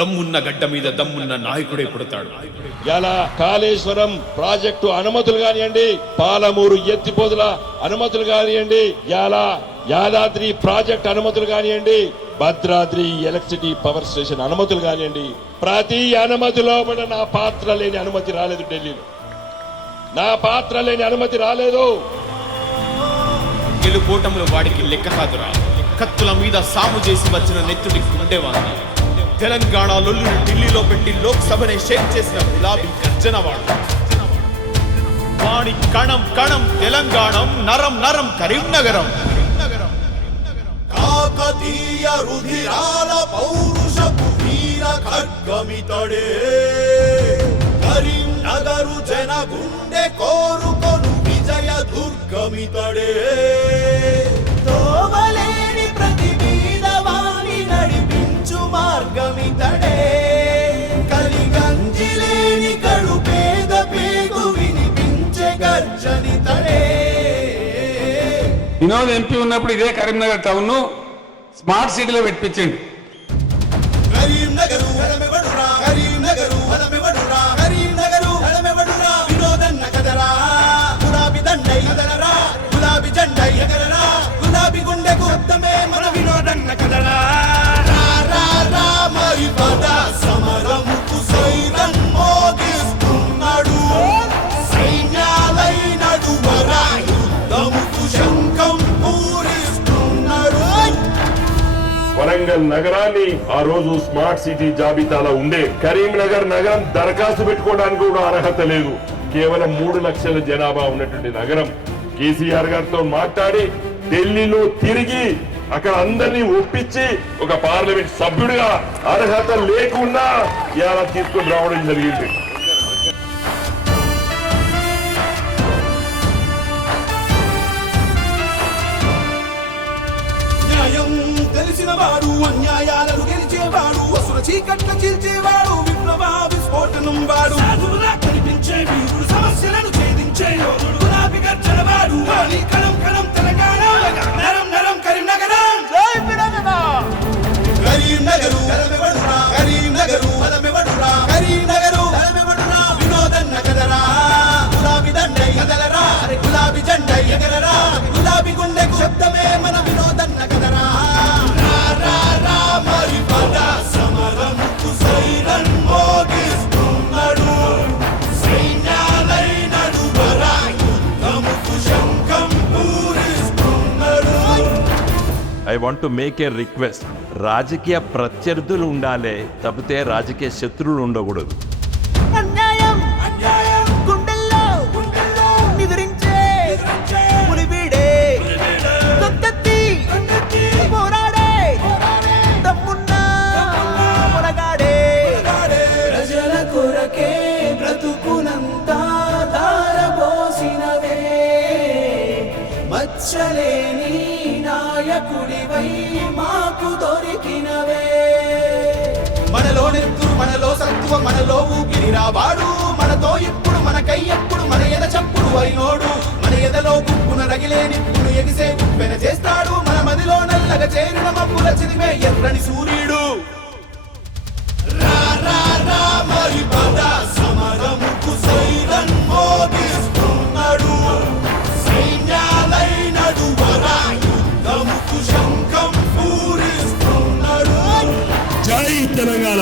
దమ్మున్న గడ్డ మీద దమ్మున్న నాయకుడే పుడతాడు. ఇలా కాళేశ్వరం ప్రాజెక్టు అనుమతులు కానివ్వండి పాలమూరు ఎత్తిపోతుల అనుమతులు కానివ్వండి ఇలా యాదాద్రి ప్రాజెక్ట్ అనుమతులు కానివ్వండి భద్రాద్రి ఎలక్ట్రిసిటీ పవర్ స్టేషన్ అనుమతులు కానివ్వండి ప్రతి అనుమతిలో కూడా నా పాత్ర లేని అనుమతి రాలేదు ఢిల్లీలో. నా పాత్ర లేని అనుమతి రాలేదు. గెలుపోటములు వాడికి లెక్క కాదురా. కత్తుల మీద సాము చేసి వచ్చిన నెత్తుడి ఉండేవాడిని తెలంగాణ లొల్లుని ఢిల్లీలో పెట్టి లోక్సభని షేక్ చేసిన గులాబీ గర్జన వాడు వాడి కణం కణం తెలంగాణం నరం నరం కరీంనగరం. కాకతీయ రుధిరాల పౌరుషపు వీర ఖడ్గమితడే కరీంనగరు జన గుండె కోరుకొను విజయ దుర్గమితడే వినోద్ ఎంపీ ఉన్నప్పుడు ఇదే కరీంనగర్ టౌన్ స్మార్ట్ సిటీలో పెట్టించండి. కరీంనగర్ నగరాన్ని ఆ రోజు స్మార్ట్ సిటీ జాబితాలో ఉండే కరీంనగర్ నగరం దరఖాస్తు పెట్టుకోవడానికి కూడా అర్హత లేదు. కేవలం మూడు లక్షల జనాభా ఉన్నటువంటి నగరం. కేసీఆర్ గారితో మాట్లాడి ఢిల్లీలో తిరిగి అక్కడ అందరినీ ఒప్పించి ఒక పార్లమెంట్ సభ్యుడిగా అర్హత లేకుండా ఇలా తీసుకొని రావడం జరిగింది. తెలిసిన వాడు అన్యాయాలను గెలిచేవాడు అసుర చీకట్ల చీల్చేవాడు విప్లవ విస్ఫోటనం వాడు కనిపించే వీరుడు సమస్యలను ఛేదించే యోధుడు గులాబీ కణం కణం తెలంగాణ నరం నరం కరీంనగరం. జై కరీంనగరు. కరమెవడురా కరీంనగరు పదమెవడురా కరీంనగరు కరమెవడురా వినోదన్న కదరా గులాబీ దండై కదలరా? అరే గులాబీ జెండై ఎగరరా? గులాబీ గుండెకు శబ్దమే I want to make a request రాజకీయ ప్రత్యర్థులు ఉండాలి తప్పితే రాజకీయ శత్రువులు ఉండకూడదు. అన్యాయం! అన్యాయం! గుండెల్లో మాకు దొరికినవే. మనలో నెత్తురు మనలో సత్తువ మనలో ఊపిరి రావాడు. మనతో ఇప్పుడు మనకై ఎప్పుడు మన ఎద చప్పుడు అయినోడు. మన ఎదలో గుప్పున రగిలే నిప్పును ఎగిసే గుప్పెన చేస్తాడు. మన మదిలో నల్లగా చేరిన మబ్బుల చిదిమే ఎర్రని సూర్యుడు. తెలంగాణ.